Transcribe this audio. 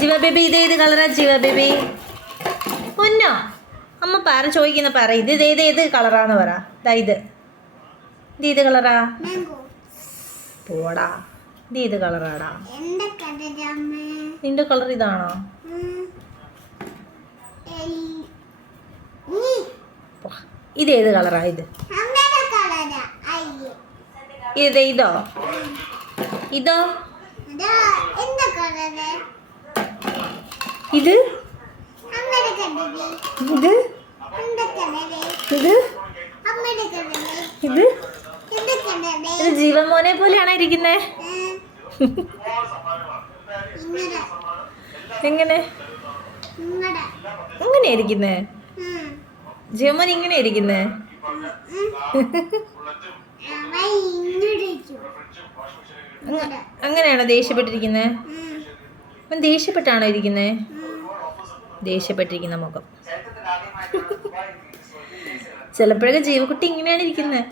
ജീവ ബേബി ഇതേത് കളറാ ജീവ ബേബി? പൊന്നോ അമ്മ ചോദിക്കുന്ന പറ ഇത് കളറാന്ന് പറ. ഇത് ഏത് കളറാ? പോടാ, ഇത് ഏത് കളറാടാ? നിന്റെ കളർ ഇതാണോ? ഇതേത് കളറാ? ഇത് ഇതോ ഇതോ ഇത് ഇത് ഇത് ഇത് ഇത് ജീവമോനെ പോലെയാണോ ഇരിക്കുന്നേ? എങ്ങനെ ഇങ്ങനെയാ ഇരിക്കുന്നേ? ജീവമോൻ ഇങ്ങനെ ഇരിക്കുന്നേ? അങ്ങനെയാണോ ദേഷ്യപ്പെട്ടിരിക്കുന്നേ? ദേഷ്യപ്പെട്ടാണോ ഇരിക്കുന്നേ? ദേഷ്യപ്പെട്ടിരിക്കുന്ന മുഖം. ചിലപ്പോഴൊക്കെ ജീവക്കുട്ടി ഇങ്ങനെയാണ് ഇരിക്കുന്നത്.